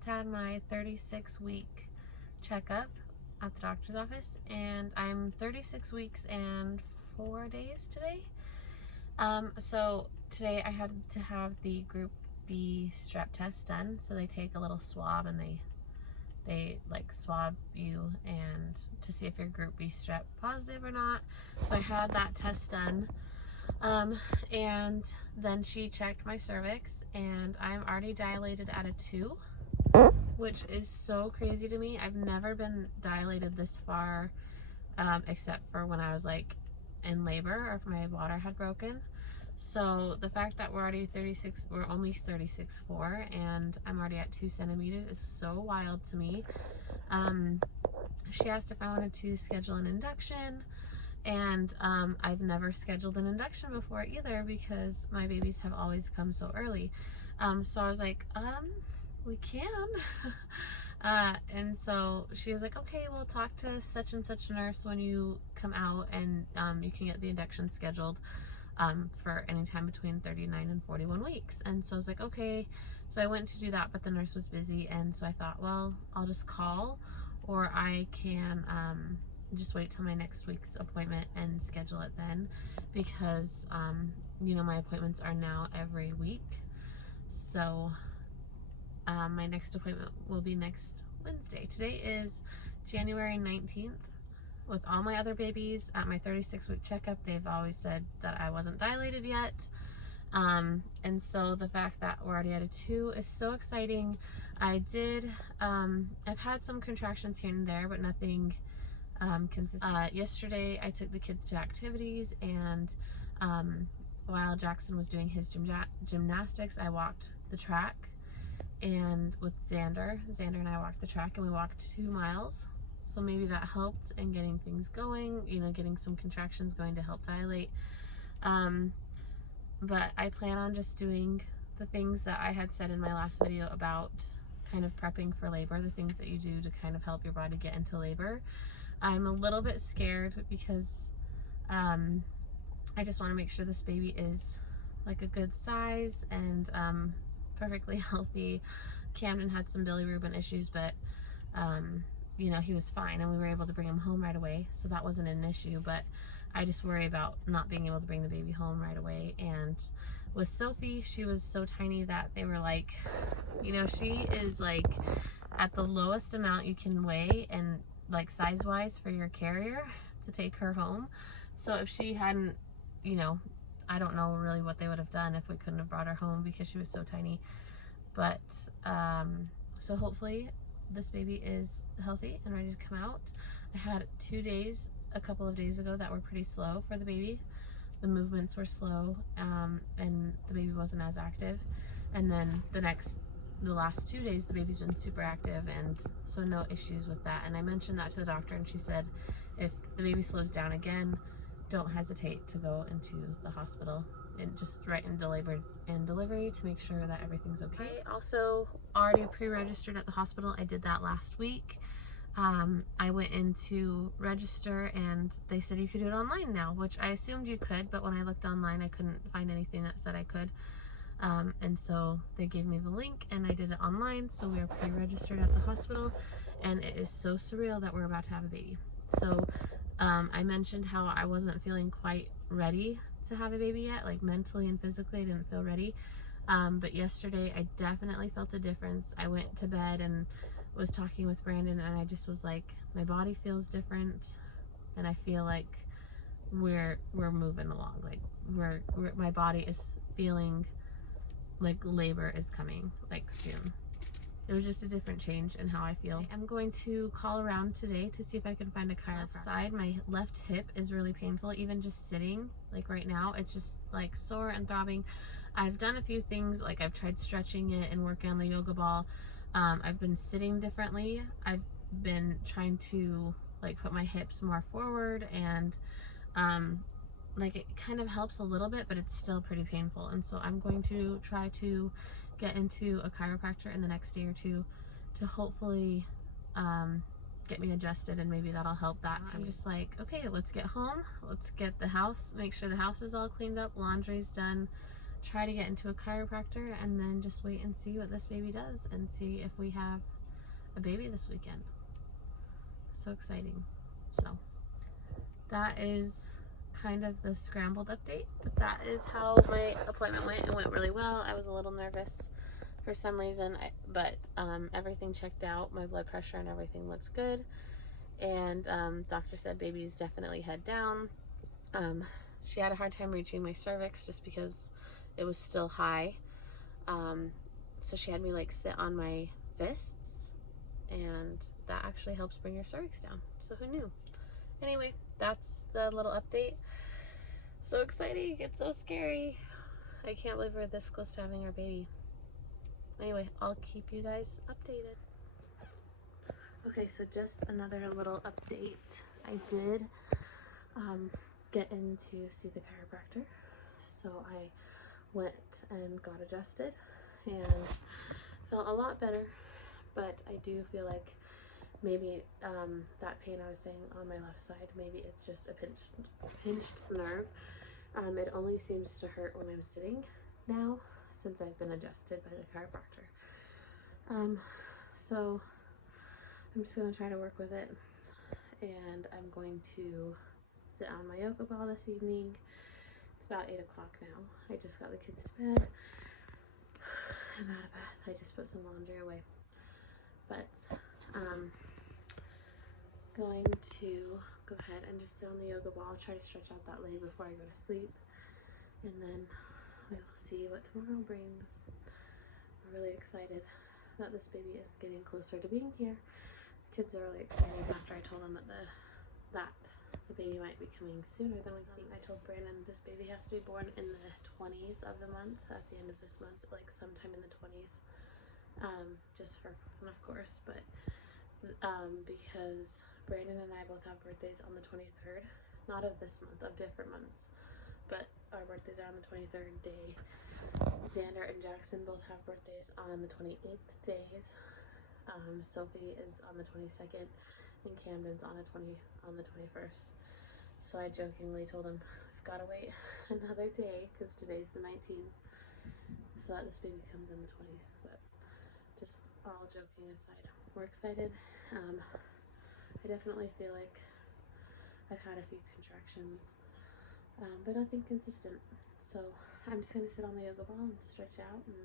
just had my 36-week checkup at the doctor's office, and I'm 36 weeks and 4 days today. So today I had to have the Group B strep test done. So they take a little swab and they like swab you and to see if you're Group B strep positive or not. So I had that test done. And then she checked my cervix, and I'm already dilated at a 2, which is so crazy to me. I've never been dilated this far, except for when I was like in labor or if my bladder had broken. So the fact that we're only 36.4 and I'm already at 2 centimeters is so wild to me. She asked if I wanted to schedule an induction. And I've never scheduled an induction before either because my babies have always come so early. So I was like, we can. And so she was like, okay, we'll talk to such and such a nurse when you come out, and you can get the induction scheduled for any time between 39 and 41 weeks. And so I was like, okay. So I went to do that, but the nurse was busy. And so I thought, well, I'll just call, or I can just wait till my next week's appointment and schedule it then, because you know, my appointments are now every week. So my next appointment will be next Wednesday. Today is January 19th. With all my other babies at my 36-week checkup, they've always said that I wasn't dilated yet. And so the fact that we're already at a 2 is so exciting. I've had some contractions here and there, but nothing consistent. Yesterday I took the kids to activities, and while Jackson was doing his gymnastics, I walked the track, and with Xander and I walked the track, and we walked 2 miles. So maybe that helped in getting things going, you know, getting some contractions going to help dilate. But I plan on just doing the things that I had said in my last video about kind of prepping for labor, the things that you do to kind of help your body get into labor. I'm a little bit scared because I just want to make sure this baby is like a good size and perfectly healthy. Camden had some bilirubin issues, but you know, he was fine, and we were able to bring him home right away, so that wasn't an issue. But I just worry about not being able to bring the baby home right away. And with Sophie, she was so tiny that they were like, you know, she is like at the lowest amount you can weigh and like size wise for your carrier to take her home. So if she hadn't, you know, I don't know really what they would have done if we couldn't have brought her home because she was so tiny. But so hopefully this baby is healthy and ready to come out. I had 2 days a couple of days ago that were pretty slow for the baby. The movements were slow, and the baby wasn't as active. And then the last 2 days the baby's been super active, and so no issues with that. And I mentioned that to the doctor, and she said if the baby slows down again, don't hesitate to go into the hospital and just right into labor and delivery to make sure that everything's okay. I also already pre-registered at the hospital. I did that last week. I went in to register, and they said you could do it online now, which I assumed you could, but when I looked online I couldn't find anything that said I could. And so they gave me the link and I did it online. So we are pre-registered at the hospital, and it is so surreal that we're about to have a baby. So I mentioned how I wasn't feeling quite ready to have a baby yet, like mentally and physically I didn't feel ready. But yesterday I definitely felt a difference. I went to bed and was talking with Brandon, and I just was like, my body feels different, and I feel like we're moving along. Like my body is feeling like labor is coming like soon. It was just a different change in how I feel. I'm going to call around today to see if I can find a chiropractor. My left hip is really painful, even just sitting, like right now, it's just like sore and throbbing. I've done a few things, like I've tried stretching it and working on the yoga ball. I've been sitting differently. I've been trying to like put my hips more forward, and like it kind of helps a little bit, but it's still pretty painful. And so I'm going to try to get into a chiropractor in the next day or two to hopefully get me adjusted, and maybe that'll help that. I'm just like, okay, let's get home, let's get the house, make sure the house is all cleaned up, laundry's done, try to get into a chiropractor and then just wait and see what this baby does and see if we have a baby this weekend. So exciting. So that is kind of the scrambled update, but that is how my appointment went. It went really well. I was a little nervous for some reason, but everything checked out. My blood pressure and everything looked good, and doctor said baby's definitely head down. She had a hard time reaching my cervix just because it was still high, so she had me like sit on my fists, and that actually helps bring your cervix down. So who knew? Anyway, that's the little update. So exciting. It's so scary. I can't believe we're this close to having our baby. Anyway, I'll keep you guys updated. Okay, so just another little update. I did get in to see the chiropractor. So I went and got adjusted and felt a lot better, but I do feel like maybe that pain I was saying on my left side, maybe it's just a pinched nerve. It only seems to hurt when I'm sitting now since I've been adjusted by the chiropractor. So I'm just going to try to work with it, and I'm going to sit on my yoga ball this evening. It's about 8 o'clock now. I just got the kids to bed. I'm out of bath. I just put some laundry away. But going to go ahead and just sit on the yoga ball, try to stretch out that leg before I go to sleep, and then we will see what tomorrow brings. I'm really excited that this baby is getting closer to being here. The kids are really excited after I told them that the baby might be coming sooner than we think. I told Brandon this baby has to be born in the 20s of the month, at the end of this month, like sometime in the 20s, just for fun, of course, but because Brandon and I both have birthdays on the 23rd, not of this month, of different months, but our birthdays are on the 23rd day. Xander and Jackson both have birthdays on the 28th days. Sophie is on the 22nd, and Camden's on the 21st. So I jokingly told him, I've got to wait another day because today's the 19th, so that this baby comes in the 20s. But just all joking aside, we're excited. I definitely feel like I've had a few contractions, but nothing consistent. So I'm just going to sit on the yoga ball and stretch out, and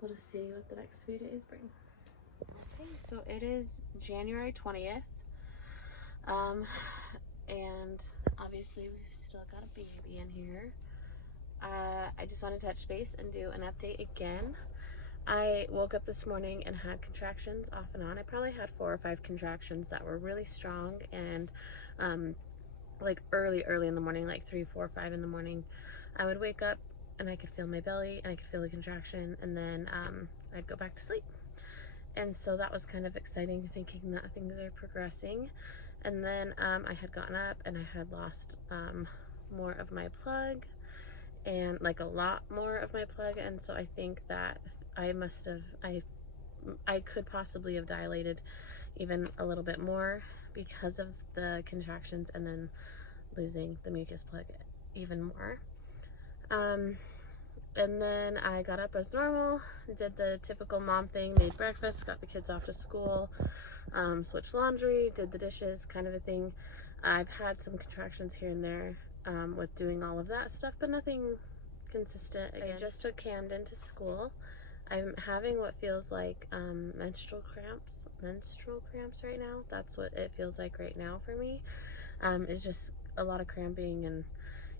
we'll just see what the next few days bring. Okay, so it is January 20th, and obviously we've still got a baby in here. I just want to touch base and do an update again. I woke up this morning and had contractions off and on. I probably had 4 or 5 contractions that were really strong, and like early in the morning, like 3, 4, 5 in the morning, I would wake up and I could feel my belly and I could feel the contraction, and then I'd go back to sleep. And so that was kind of exciting, thinking that things are progressing. And then I had gotten up and I had lost more of my plug, and like a lot more of my plug. And so I think that I could possibly have dilated even a little bit more because of the contractions, and then losing the mucus plug even more. And then I got up as normal, did the typical mom thing, made breakfast, got the kids off to school, switched laundry, did the dishes, kind of a thing. I've had some contractions here and there with doing all of that stuff, but nothing consistent. Again, I just took Camden to school. I'm having what feels like menstrual cramps right now. That's what it feels like right now for me. It's just a lot of cramping and,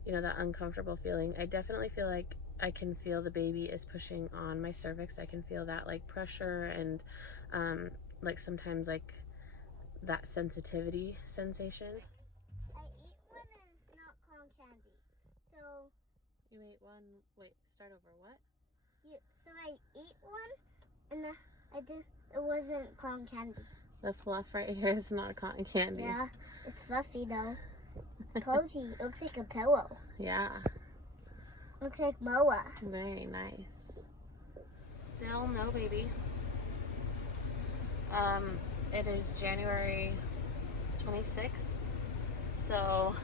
you know, that uncomfortable feeling. I definitely feel like I can feel the baby is pushing on my cervix. I can feel that like pressure and like sometimes like that sensitivity sensation. I ate one and it's not cotton candy. So you ate one. Wait, start over. What? So I ate one and it wasn't cotton candy. The fluff right here is not cotton candy. Yeah, it's fluffy though. Told you, it looks like a pillow. Yeah. Looks like Moa. Very nice. Still no baby. It is January 26th, so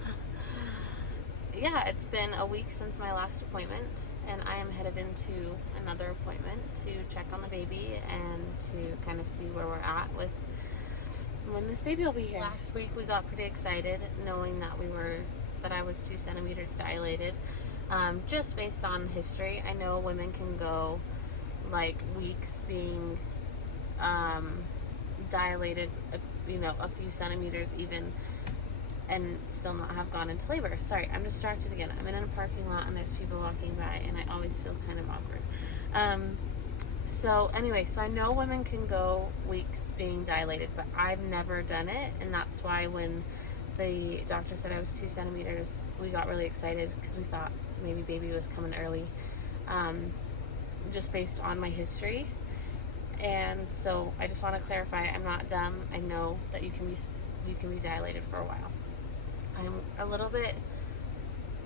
yeah, it's been a week since my last appointment, and I am headed into another appointment to check on the baby and to kind of see where we're at with when this baby will be here. Last week we got pretty excited knowing that I was 2 centimeters dilated, just based on history. I know women can go like weeks being dilated, a few centimeters even, and still not have gone into labor. Sorry, I'm distracted again. I'm in a parking lot and there's people walking by and I always feel kind of awkward. So anyway, so I know women can go weeks being dilated, but I've never done it, and that's why when the doctor said I was 2 centimeters, we got really excited because we thought maybe baby was coming early, just based on my history. And so I just want to clarify, I'm not dumb. I know that you can be dilated for a while. I'm a little bit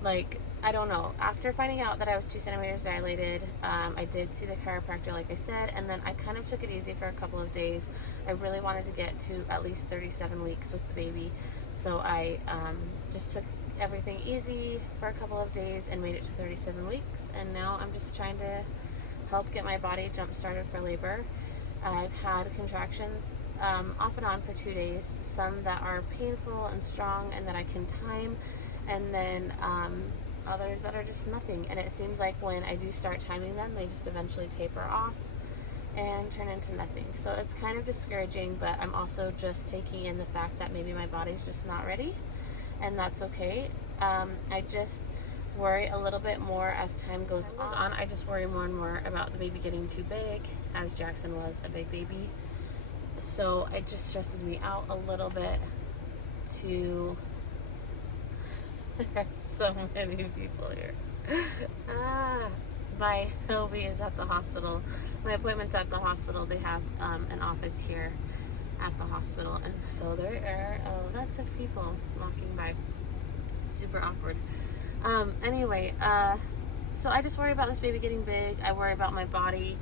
like, I don't know, after finding out that I was 2 centimeters dilated, I did see the chiropractor like I said, and then I kind of took it easy for a couple of days. I really wanted to get to at least 37 weeks with the baby, so I just took everything easy for a couple of days and made it to 37 weeks, and now I'm just trying to help get my body jump started for labor. I've had contractions off and on for 2 days, some that are painful and strong and that I can time, and then others that are just nothing. And it seems like when I do start timing them, they just eventually taper off and turn into nothing. So it's kind of discouraging, but I'm also just taking in the fact that maybe my body's just not ready, and that's okay. I just worry a little bit more as time goes on. I just worry more and more about the baby getting too big, as Jackson was a big baby. So it just stresses me out a little bit to... There's so many people here. My Hobie is at the hospital. My appointment's at the hospital. They have an office here at the hospital, and so there are lots of people walking by. It's super awkward. Anyway, so I just worry about this baby getting big. I worry about my body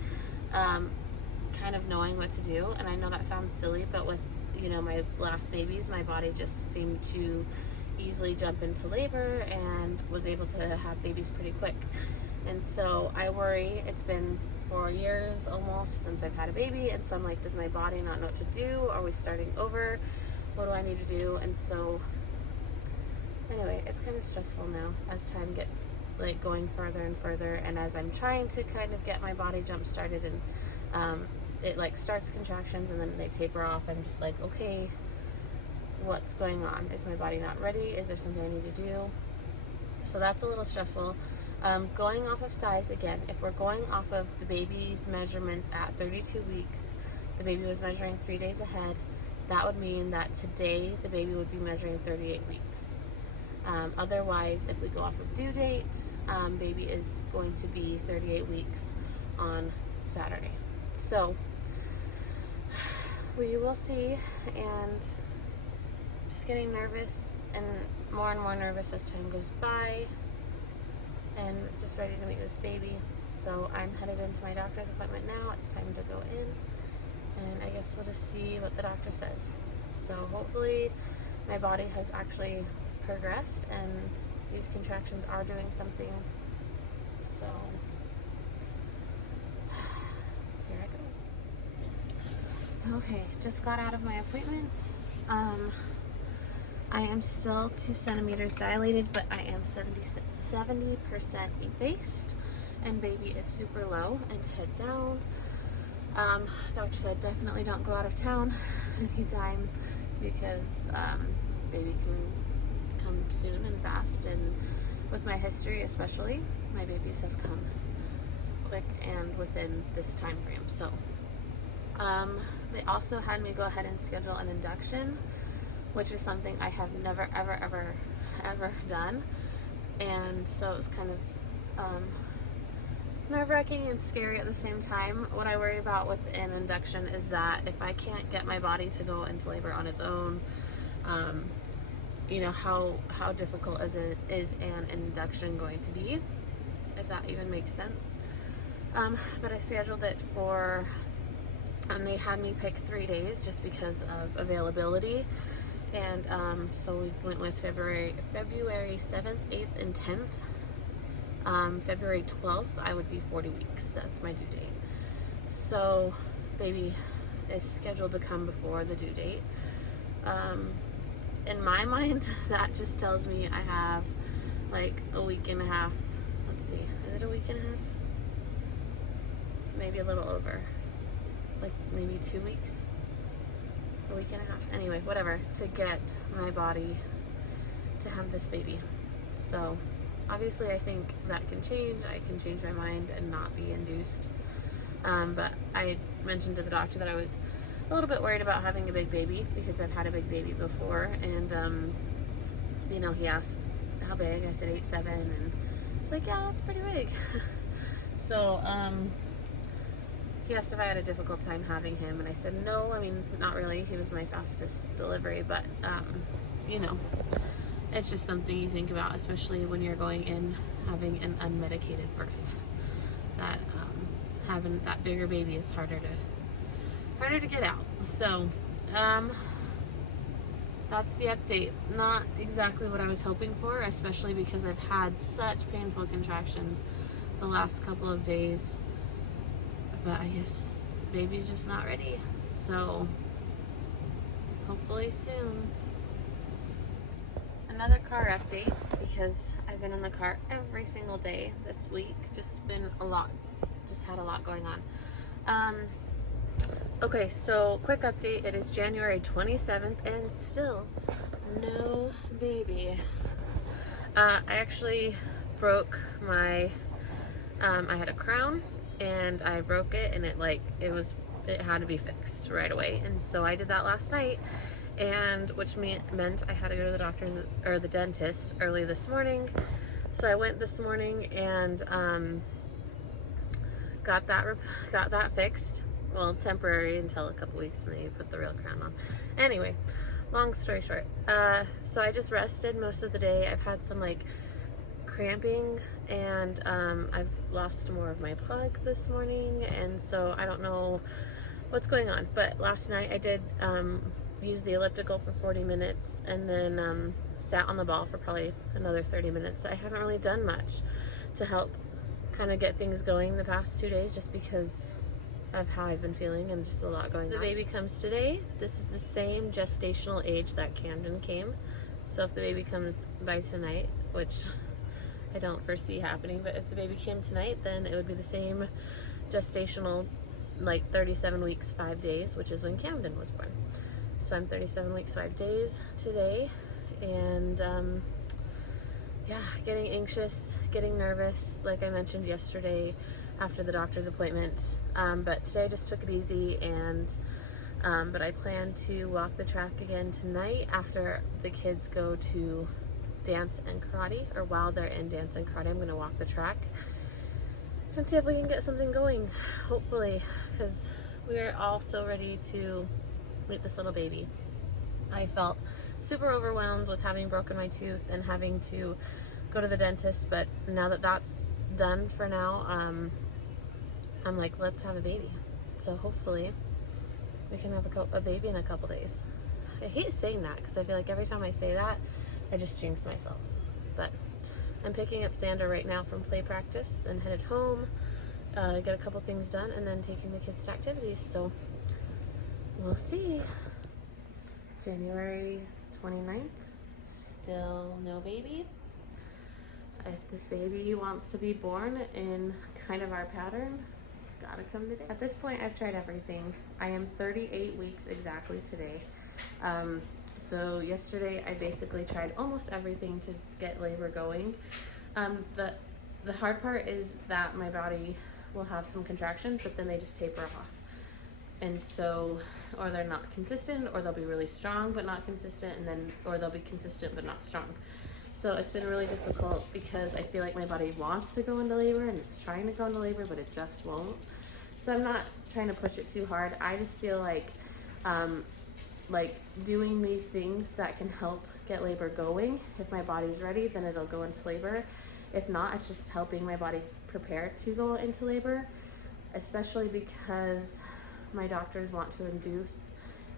kind of knowing what to do, and I know that sounds silly, but with my last babies, my body just seemed to easily jump into labor and was able to have babies pretty quick. And so I worry. It's been 4 years almost since I've had a baby, and so I'm like, does my body not know what to do? Are we starting over? What do I need to do? And so anyway, it's kind of stressful now as time gets like going further and further, and as I'm trying to kind of get my body jump started, and it like starts contractions and then they taper off. I'm just like, okay, what's going on? Is my body not ready? Is there something I need to do? So that's a little stressful. Going off of size again, if we're going off of the baby's measurements at 32 weeks, the baby was measuring 3 days ahead. That would mean that today the baby would be measuring 38 weeks. Otherwise, if we go off of due date, baby is going to be 38 weeks on Saturday. So we will see, and just getting nervous and more nervous as time goes by, and just ready to meet this baby. So I'm headed into my doctor's appointment now. It's time to go in, and I guess we'll just see what the doctor says. So hopefully my body has actually progressed and these contractions are doing something. So here I go. Okay, just got out of my appointment. I am still 2 centimeters dilated, but I am 70% effaced, and baby is super low and head down. Doctor said definitely don't go out of town anytime, because baby can come soon and fast, and with my history especially, my babies have come quick and within this time frame. So they also had me go ahead and schedule an induction, which is something I have never ever done, and so it was kind of nerve-wracking and scary at the same time. What I worry about with an induction is that if I can't get my body to go into labor on its own, how difficult is an induction going to be, if that even makes sense. But I scheduled it for, they had me pick 3 days just because of availability, And so we went with February 7th, 8th, and 10th. February 12th, I would be 40 weeks. That's my due date. So baby is scheduled to come before the due date. In my mind, that just tells me I have like a week and a half. Let's see, is it a week and a half? Maybe a little over. Like maybe 2 weeks? A week and a half. Anyway, whatever, to get my body to have this baby. So obviously I think that can change. I can change my mind and not be induced. But I mentioned to the doctor that I was a little bit worried about having a big baby because I've had a big baby before, and you know, he asked how big. I said 8'7", and he's like, yeah, that's pretty big. So he asked if I had a difficult time having him, and I said no. I mean, not really. He was my fastest delivery, but you know, it's just something you think about, especially when you're going in having an unmedicated birth, that having that bigger baby is harder to get out. So that's the update. Not exactly what I was hoping for, especially because I've had such painful contractions the last couple of days, but I guess baby's just not ready, so hopefully soon. Another car update, because I've been in the car every single day this week. Just been a lot, just had a lot going on. Okay, so quick update. It is January 27th and still no baby. I actually broke my, I had a crown and I broke it, and it had to be fixed right away. And so I did that last night, and which meant I had to go to the doctor's or the dentist early this morning. So I went this morning and got that fixed. Well, temporary until a couple weeks, and then you put the real crown on. Anyway, long story short, so I just rested most of the day. I've had some like cramping, and I've lost more of my plug this morning, and so I don't know what's going on. But last night I did use the elliptical for 40 minutes, and then sat on the ball for probably another 30 minutes. I haven't really done much to help kind of get things going the past 2 days, just because of how I've been feeling and just a lot going on. The baby comes today. This is the same gestational age that Camden came. So if the baby comes by tonight, which I don't foresee happening, but if the baby came tonight, then it would be the same gestational, like 37 weeks, 5 days, which is when Camden was born. So I'm 37 weeks, 5 days today, and yeah, getting anxious, getting nervous, like I mentioned yesterday after the doctor's appointment. But today I just took it easy, and but I plan to walk the track again tonight after the kids go to dance and karate, or while they're in dance and karate, I'm going to walk the track and see if we can get something going, hopefully, because we are all so ready to meet this little baby. I felt super overwhelmed with having broken my tooth and having to go to the dentist, but now that that's done for now, I'm like, let's have a baby. So hopefully we can have a baby in a couple days. I hate saying that because I feel like every time I say that, I just jinx myself. But I'm picking up Xander right now from play practice, then headed home, get a couple things done, and then taking the kids to activities. So we'll see. January 29th, still no baby. If this baby wants to be born in kind of our pattern, it's gotta come today. At this point, I've tried everything. I am 38 weeks exactly today. So yesterday I basically tried almost everything to get labor going. The hard part is that my body will have some contractions, but then they just taper off. And so, or they're not consistent, or they'll be really strong but not consistent, and then, or they'll be consistent but not strong. So it's been really difficult because I feel like my body wants to go into labor, and it's trying to go into labor, but it just won't. So I'm not trying to push it too hard. I just feel like doing these things that can help get labor going. If my body's ready, then it'll go into labor. If not, it's just helping my body prepare to go into labor, especially because my doctors want to induce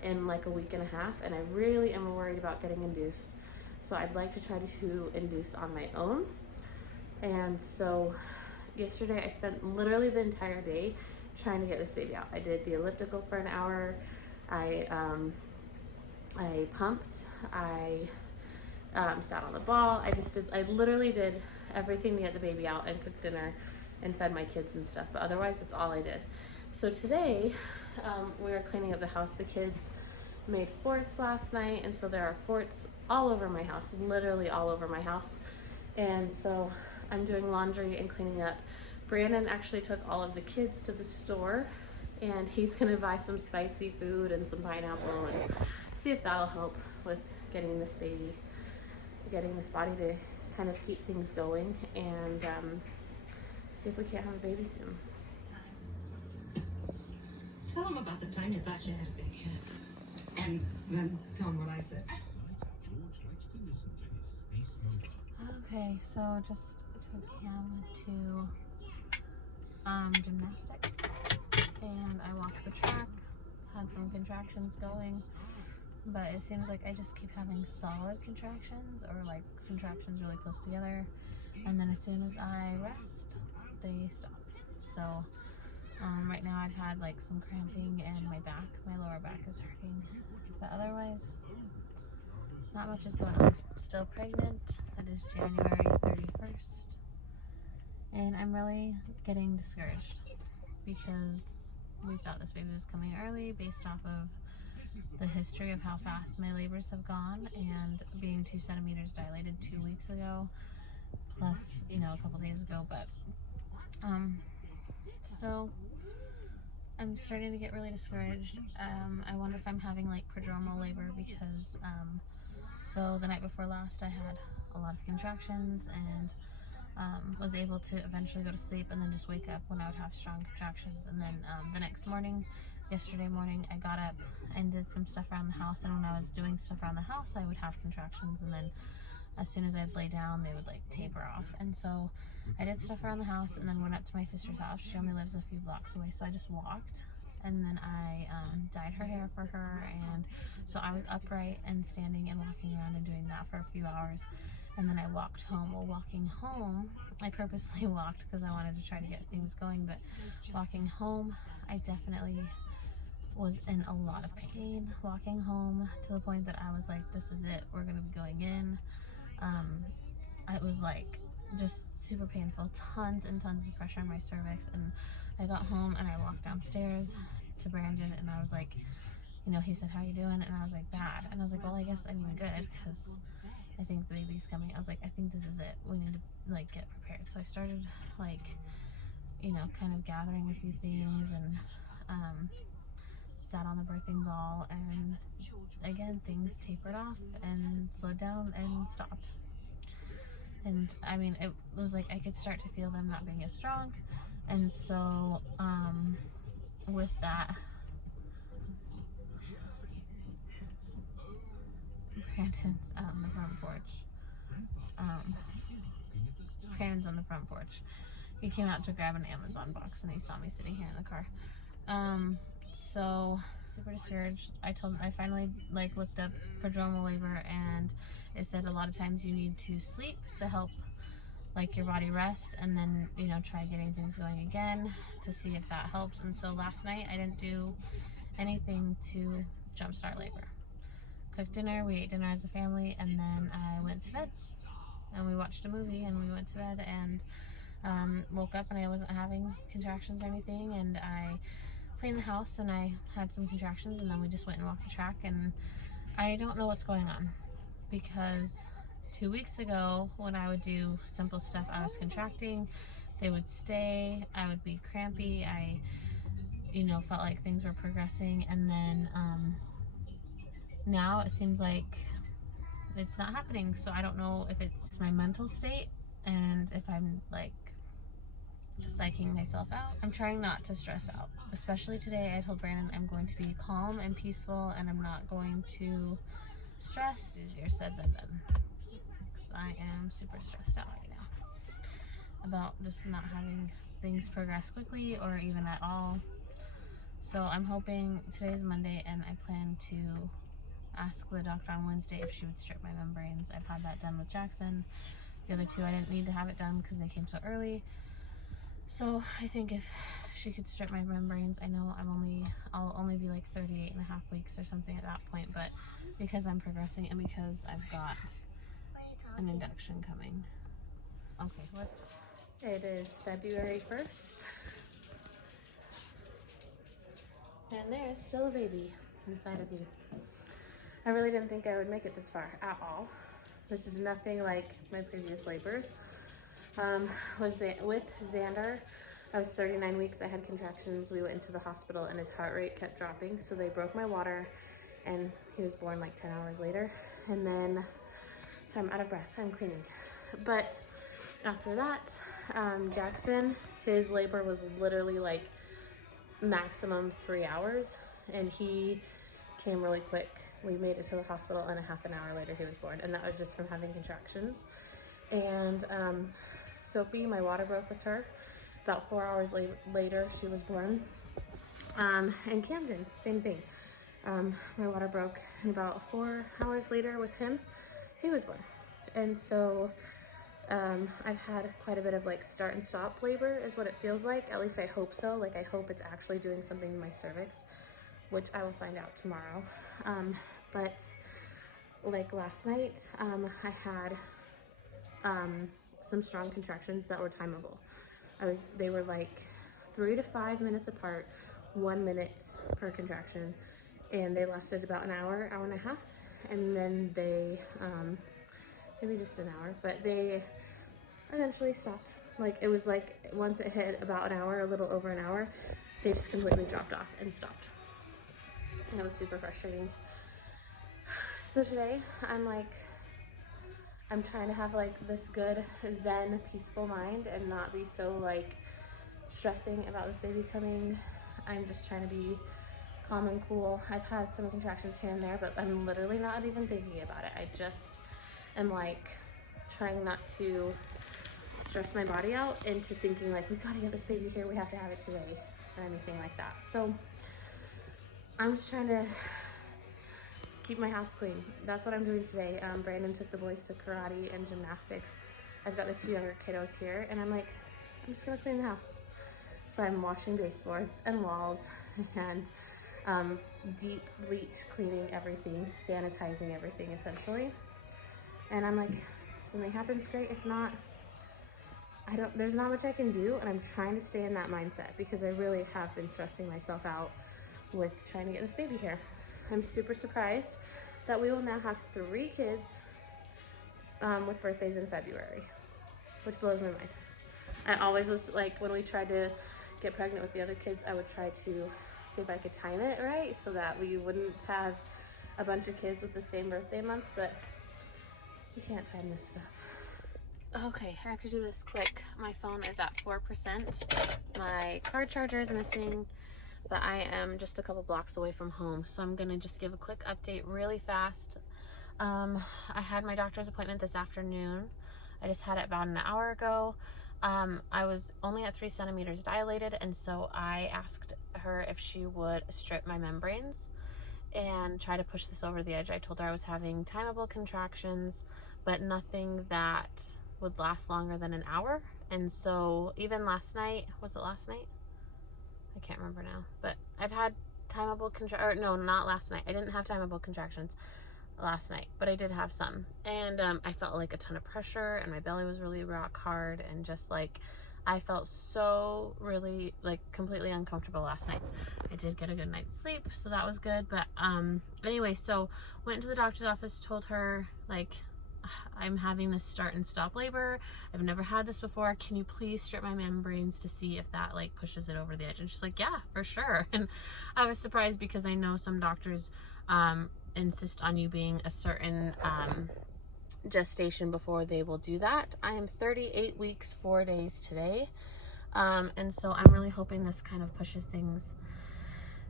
in like a week and a half, and I really am worried about getting induced. So I'd like to try to induce on my own. And so yesterday I spent literally the entire day trying to get this baby out. I did the elliptical for an hour. I pumped. I sat on the ball. I literally did everything to get the baby out and cooked dinner and fed my kids and stuff. But otherwise, that's all I did. So today, we were cleaning up the house. The kids made forts last night, and so there are forts all over my house, literally all over my house. And so I'm doing laundry and cleaning up. Brandon actually took all of the kids to the store, and he's gonna buy some spicy food and some pineapple and see if that'll help with getting this body to kind of keep things going, and see if we can't have a baby soon. Tell them about the time you thought you had a big head. And then tell them what I said. Okay, so just took him to gymnastics, and I walked the track, had some contractions going, but it seems like I just keep having solid contractions, or like contractions really close together, and then as soon as I rest, they stop. So right now I've had like some cramping in my back. My lower back is hurting, but otherwise not much is going on. Still pregnant. That is January 31st. And I'm really getting discouraged because we thought this baby was coming early based off of the history of how fast my labors have gone, and being 2 centimeters dilated 2 weeks ago, plus, you know, a couple days ago. But so I'm starting to get really discouraged. I wonder if I'm having like prodromal labor, because so the night before last I had a lot of contractions, and was able to eventually go to sleep and then just wake up when I would have strong contractions. And then the next morning, yesterday morning, I got up and did some stuff around the house, and when I was doing stuff around the house I would have contractions, and then as soon as I'd lay down they would like taper off. And so I did stuff around the house and then went up to my sister's house. She only lives a few blocks away, so I just walked, and then I dyed her hair for her, and so I was upright and standing and walking around and doing that for a few hours. And then I walked home. Well, walking home, I purposely walked because I wanted to try to get things going, but walking home, I definitely was in a lot of pain walking home, to the point that I was like, this is it, we're gonna be going in. It was like just super painful, tons and tons of pressure on my cervix. And I got home and I walked downstairs to Brandon, and I was like, you know, he said, how you doing? And I was like, bad. And I was like, well, I guess I'm good, because I think the baby's coming. I was like, I think this is it. We need to like get prepared. So I started like, you know, kind of gathering a few things, and sat on the birthing ball, and again things tapered off and slowed down and stopped. And I mean, it was like I could start to feel them not being as strong. And so with that, Brandon's out on the front porch. Brandon's on the front porch. He came out to grab an Amazon box, and he saw me sitting here in the car. So super discouraged. I finally like looked up prodromal labor, and it said a lot of times you need to sleep to help like your body rest, and then, you know, try getting things going again to see if that helps. And so last night I didn't do anything to jumpstart labor. Cooked dinner, we ate dinner as a family, and then I went to bed, and we watched a movie, and we went to bed, and woke up and I wasn't having contractions or anything, and I cleaned the house and I had some contractions, and then we just went and walked the track. And I don't know what's going on, because 2 weeks ago when I would do simple stuff, I was contracting, they would stay, I would be crampy, I, you know, felt like things were progressing. And then now it seems like it's not happening. So I don't know if it's my mental state, and if I'm like psyching myself out. I'm trying not to stress out, especially today. I told Brandon I'm going to be calm and peaceful, and I'm not going to stress. Easier said than done, because I am super stressed out right now about just not having things progress quickly or even at all. So I'm hoping, today's Monday, and I plan to ask the doctor on Wednesday if she would strip my membranes. I've had that done with Jackson. The other two I didn't need to have it done because they came so early. So I think if she could strip my membranes, I know I'll only be like 38 and a half weeks or something at that point, but because I'm progressing and because I've got an induction coming. Okay, let's go. It is February 1st. And there's still a baby inside of you. I really didn't think I would make it this far at all. This is nothing like my previous labors. With Xander, I was 39 weeks, I had contractions, we went into the hospital and his heart rate kept dropping, so they broke my water and he was born like 10 hours later. And then, so I'm out of breath, I'm cleaning. But after that, Jackson, his labor was literally like maximum 3 hours and he came really quick. We made it to the hospital and a half an hour later he was born, and that was just from having contractions. And Sophie, my water broke with her. About 4 hours later, she was born. And Camden, same thing. My water broke, and about 4 hours later with him, he was born. And so I've had quite a bit of like start and stop labor is what it feels like. At least I hope so. Like I hope it's actually doing something to my cervix, which I will find out tomorrow. But like last night, I had some strong contractions that were timeable. They were like 3 to 5 minutes apart, 1 minute per contraction, and they lasted about an hour, hour and a half, and then they, maybe just an hour, but they eventually stopped. Like it was like once it hit about an hour, a little over an hour, they just completely dropped off and stopped. And it was super frustrating. So today I'm trying to have like this good zen peaceful mind and not be so like stressing about this baby coming. I'm just trying to be calm and cool. I've had some contractions here and there, but I'm literally not even thinking about it. I just am like trying not to stress my body out into thinking like, we gotta get this baby here, we have to have it today, or anything like that. So I'm just trying to keep my house clean. That's what I'm doing today. Brandon took the boys to karate and gymnastics. I've got the 2 younger kiddos here, and I'm like, I'm just gonna clean the house. So I'm washing baseboards and walls and deep bleach cleaning everything, sanitizing everything essentially. And I'm like, if something happens, great. If not, there's not much I can do, and I'm trying to stay in that mindset because I really have been stressing myself out with trying to get this baby here. I'm super surprised that we will now have 3 kids with birthdays in February, which blows my mind. I always was like, when we tried to get pregnant with the other kids, I would try to see if I could time it right so that we wouldn't have a bunch of kids with the same birthday month, but you can't time this stuff. Okay, I have to do this quick. My phone is at 4%. My car charger is missing, but I am just a couple blocks away from home. So I'm gonna just give a quick update really fast. I had my doctor's appointment this afternoon. I just had it about an hour ago. I was only at 3 centimeters dilated, and so I asked her if she would strip my membranes and try to push this over the edge. I told her I was having timeable contractions, but nothing that would last longer than an hour. And so even last night, was it last night? I can't remember now, but I've had timeable no, not last night. I didn't have timeable contractions last night, but I did have some. And I felt like a ton of pressure, and my belly was really rock hard, and just like, I felt so really like completely uncomfortable last night. I did get a good night's sleep, so that was good. But anyway, so went to the doctor's office, told her like, I'm having this start and stop labor. I've never had this before. Can you please strip my membranes to see if that like pushes it over the edge? And she's like, yeah, for sure. And I was surprised because I know some doctors insist on you being a certain gestation before they will do that. I am 38 weeks, 4 days today. And so I'm really hoping this kind of pushes things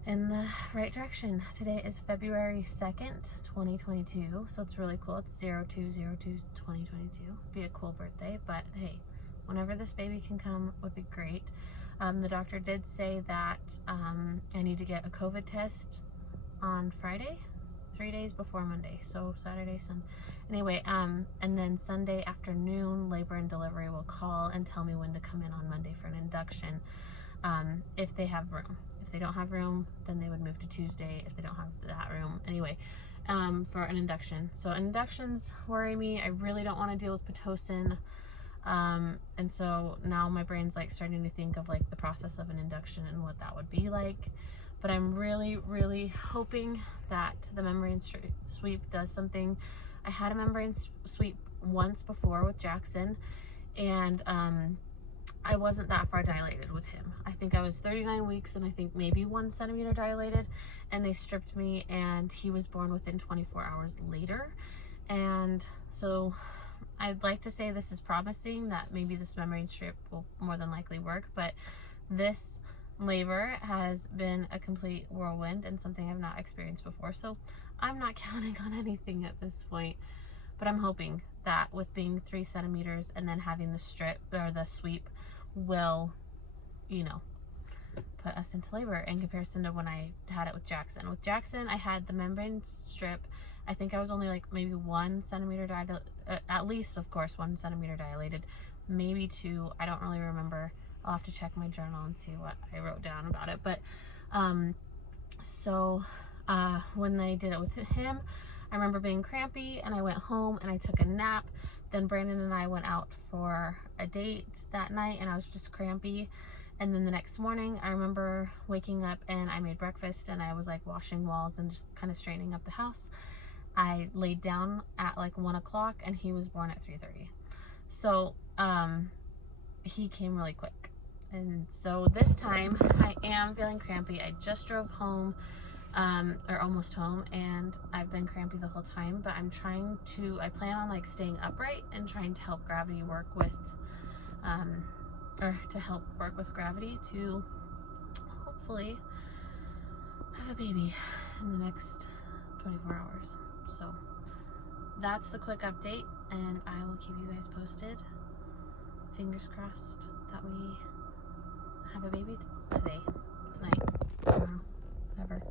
in the right direction. Today is February 2nd, 2022. So it's really cool. It's 02/02/2022. Be a cool birthday, but hey, whenever this baby can come would be great. The doctor did say that I need to get a COVID test on Friday, 3 days before Monday, so Saturday, Sunday. Anyway, and then Sunday afternoon, labor and delivery will call and tell me when to come in on Monday for an induction, if they have room. If they don't have room, then they would move to Tuesday if they don't have that room. Anyway, for an induction. So inductions worry me. I really don't want to deal with Pitocin. And so now my brain's like starting to think of like the process of an induction and what that would be like. But I'm really, really hoping that the membrane sweep does something. I had a membrane sweep once before with Jackson, and I wasn't that far dilated with him. I think I was 39 weeks and I think maybe 1 centimeter dilated, and they stripped me and he was born within 24 hours later. And so I'd like to say this is promising, that maybe this membrane strip will more than likely work, but this labor has been a complete whirlwind and something I've not experienced before, so I'm not counting on anything at this point. But I'm hoping that with being 3 centimeters and then having the strip or the sweep will, you know, put us into labor in comparison to when I had it with Jackson. With Jackson, I had the membrane strip. I think I was only like maybe 1 centimeter dilated, at least, of course, 1 centimeter dilated, maybe 2. I don't really remember. I'll have to check my journal and see what I wrote down about it. But when they did it with him, I remember being crampy and I went home and I took a nap. Then Brandon and I went out for a date that night and I was just crampy. And then the next morning I remember waking up and I made breakfast and I was like washing walls and just kind of straightening up the house. I laid down at like 1 o'clock and he was born at 3:30. So he came really quick. And so this time I am feeling crampy. I just drove home, or almost home, and I've been crampy the whole time, but I plan on like staying upright and trying to help gravity work with, gravity to hopefully have a baby in the next 24 hours. So that's the quick update, and I will keep you guys posted. Fingers crossed that we have a baby today, tonight, tomorrow, whatever.